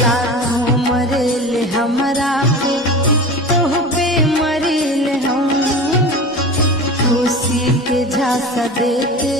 लाखों मरेल हमरा पे तोह पे मरेल हम, खुशी के झांसा देके